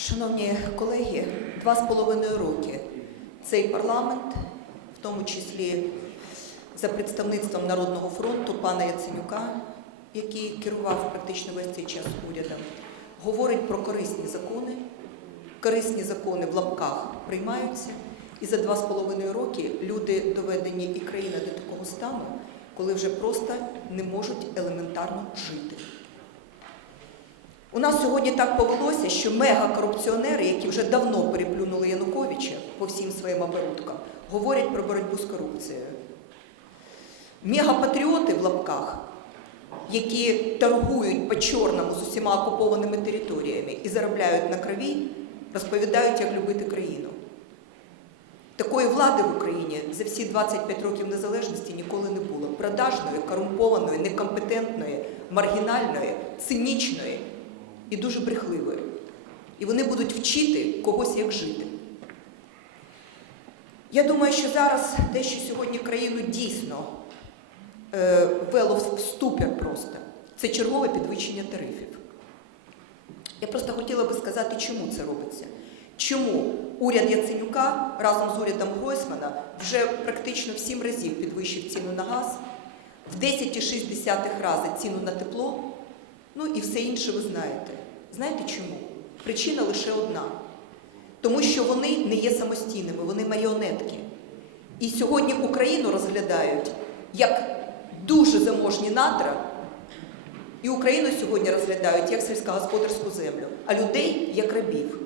Шановні колеги, два з половиною роки цей парламент, в тому числі за представництвом Народного фронту пана Яценюка, який керував практично весь цей час урядом, говорить про корисні закони. Корисні закони в лапках приймаються, і за два з половиною роки люди доведені і країна до такого стану, коли вже просто не можуть елементарно жити. У нас сьогодні так повелося, що мегакорупціонери, які вже давно переплюнули Януковича по всім своїм оборудкам, говорять про боротьбу з корупцією. Мегапатріоти в лапках, які торгують по-чорному з усіма окупованими територіями і заробляють на крові, розповідають, як любити країну. Такої влади в Україні за всі 25 років незалежності ніколи не було. Продажної, корумпованої, некомпетентної, маргінальної, цинічної і дуже брехливої. І вони будуть вчити когось, як жити. Я думаю, що зараз те, що сьогодні країну дійсно е, ввело в ступір просто, це чергове підвищення тарифів. Я просто хотіла би сказати, чому це робиться. Чому уряд Яценюка разом з урядом Гройсмана вже практично в 7 разів підвищив ціну на газ, в 10,6 рази ціну на тепло, ну і все інше ви знаєте. Знаєте чому? Причина лише одна. Тому що вони не є самостійними, вони маріонетки. І сьогодні Україну розглядають як дуже заможні надра, і Україну сьогодні розглядають як сільськогосподарську землю, а людей як рабів.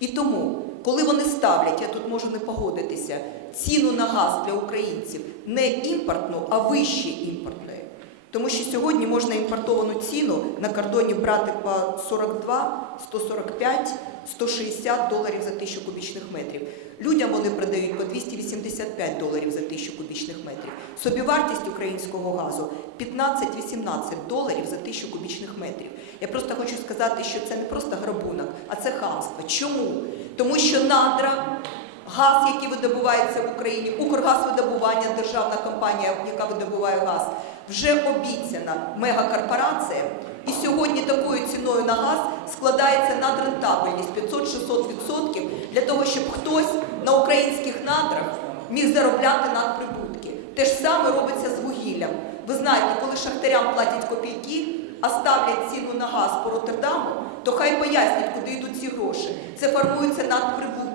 І тому, коли вони ставлять, я тут можу не погодитися, ціну на газ для українців не імпортну, а вище імпортної. Тому що сьогодні можна імпортовану ціну на кордоні брати по 42, 145, 160 доларів за тисячу кубічних метрів. Людям вони продають по 285 доларів за тисячу кубічних метрів. Собівартість українського газу 15-18 доларів за тисячу кубічних метрів. Я просто хочу сказати, що це не просто грабунок, а це хамство. Чому? Тому що надра, газ, який видобувається в Україні, Укргазвидобування, державна компанія, яка видобуває газ, вже обіцяна мегакорпораціям. І сьогодні такою ціною на газ складається надрентабельність 500-600% для того, щоб хтось на українських надрах міг заробляти надприбутки. Те ж саме робиться з вугіллям. Ви знаєте, коли шахтарям платять копійки, а ставлять ціну на газ по Роттердаму, то хай пояснять, куди йдуть ці гроші. Це формуються надприбутки.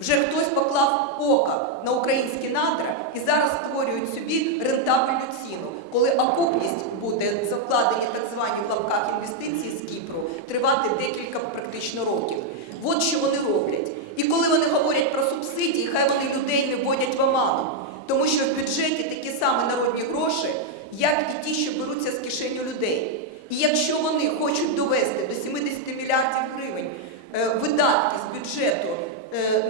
Вже хтось поклав око на українські надра і зараз створюють собі рентабельну ціну, коли окупність буде за вкладені так звані в лапках інвестиції з Кіпру тривати декілька практично років. От що вони роблять. І коли вони говорять про субсидії, хай вони людей не вводять в оману. Тому що в бюджеті такі самі народні гроші, як і ті, що беруться з кишеню людей. І якщо вони хочуть довести до 70 мільярдів гривень е, видатки з бюджету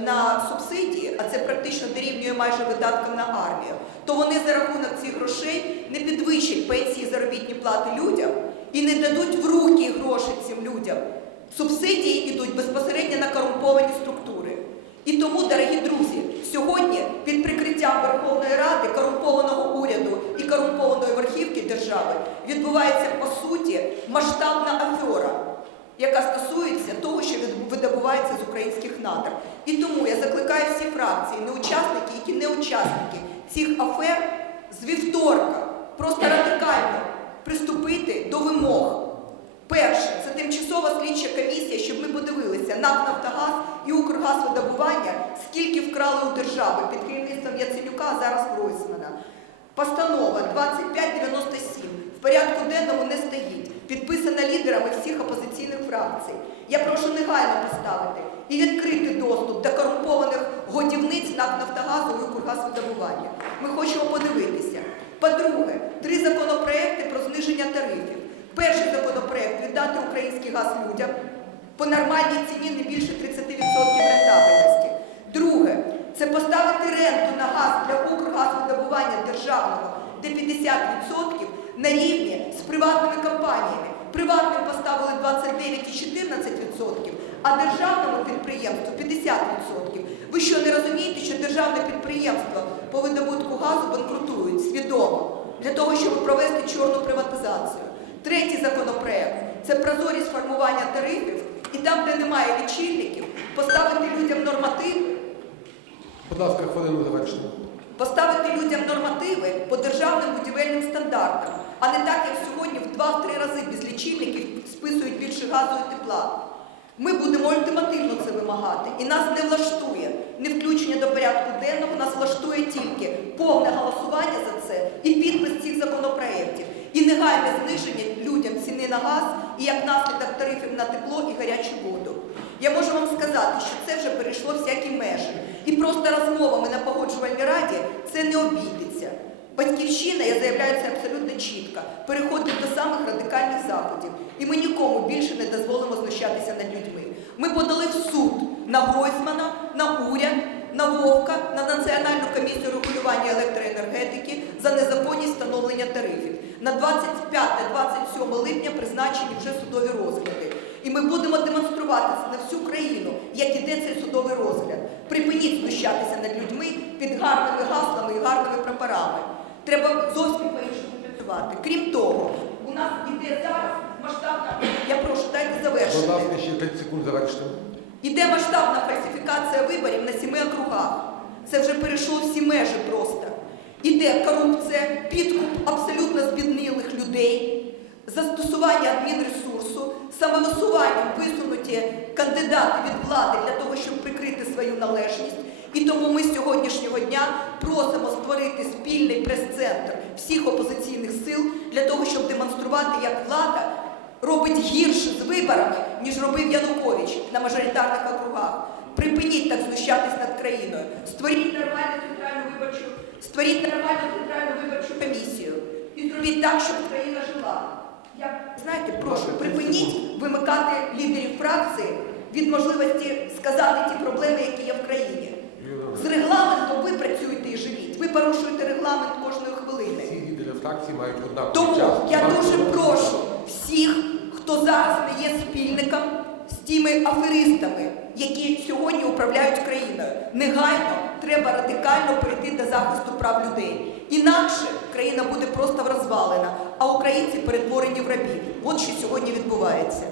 на субсидії, а це практично дорівнює майже видаткам на армію, то вони за рахунок цих грошей не підвищать пенсії заробітні плати людям і не дадуть в руки гроші цим людям. Субсидії йдуть безпосередньо на корумповані структури. І тому, дорогі друзі, сьогодні під прикриттям Верховної Ради, корумпованого уряду і корумпованої верхівки держави відбувається по суті масштабна афера, яка стосується того, що видобувається з українських надр. І тому я закликаю всі фракції, не учасники, які не учасники цих афер з вівторка просто радикально приступити до вимог. Перше, це тимчасова слідча комісія, щоб ми подивилися НАК «Нафтогаз» і «Укргазвидобування», скільки вкрали у держави під керівництвом Яценюка, а зараз Гройсмана. Постанова 2597 в порядку денному не стоїть, підписана лідерами всіх опозиційних фракцій. Я прошу негайно поставити і відкрити доступ до корумпованих годівниць НАК «Нафтогазу» і «Укргазвидобування». Ми хочемо подивитися. По-друге, три законопроекти про зниження тарифів. Перший законопроект віддати український газ людям по нормальній ціні не більше 30% рентабельності. Друге це поставити ренту на газ для Укргазвидобування державного де 50% на рівні з приватними компаніями. Приватним поставили 29,14%, а державному підприємству 50%. Ви що не розумієте, що державне підприємство по видобутку газу банкрутують свідомо для того, щоб провести чорну приватизацію? Третій законопроект це прозорість формування тарифів і там, де немає лічильників, поставити людям нормативи, Будь ласка, хвилину завершити. поставити людям нормативи по державним будівельним стандартам, а не так, як сьогодні в 2-3 рази без лічильників списують більше газу і тепла. Ми будемо ультимативно це вимагати, і нас не влаштує не включення до порядку денного, нас влаштує тільки повне голосування за це і підпис цих законопроєктів, і негайне зниження людям ціни на газ і як наслідок тарифів на тепло і гарячу воду. Я можу вам сказати, що це вже перейшло всякі межі. І просто розмовами на погоджувальній раді це не обійдеться. Батьківщина, я заявляю це абсолютно чітко, переходить до самих радикальних заходів. І ми нікому більше не дозволимо знущатися над людьми. Ми подали в суд на Гройсмана, на уряд, на Вовка, на Національну комісію регулювання електроенергетики за незаконність встановлення тарифів. На 25-27 липня призначені вже судові розгляди. І ми будемо демонструвати на всю країну, як іде цей судовий розгляд. Припиніть знущатися над людьми під гарними гаслами і гарними прапорами. Треба зовсім по-іншому працювати. Крім того, у нас іде зараз масштабна. Я прошу, дайте Будь ласка, ще 30 секунд завершити. Іде масштабна фальсифікація виборів на сіми округах. Це вже перейшло всі межі просто. Іде корупція, підкуп абсолютно збіднілих людей, застосування адмінресурсу, самовисуванням висунуті кандидати від влади для того, щоб прикрити свою належність. І тому ми з сьогоднішнього дня просимо створити спільний прес-центр всіх опозиційних сил для того, щоб демонструвати, як влада робить гірше з виборами, ніж робив Янукович на мажоритарних округах. Припиніть так знущатись над країною. Створіть нормальну центральну виборчу, створіть нормальну центральну виборчу комісію і зробіть так, щоб країна жила. Я знаєте, прошу, припиніть вимикати лідерів фракції від можливості сказати ті проблеми, які є в країні. З регламентом ви працюєте і живіть. Ви порушуєте регламент кожної хвилини. Всі лідери фракції мають однаковий Тому час. я дуже прошу всіх, хто зараз не є спільником з тими аферистами, які сьогодні управляють країною. Негайно треба радикально перейти до захисту прав людей. Інакше країна буде просто розвалена, а українці перетворені в рабів. От що сьогодні відбувається.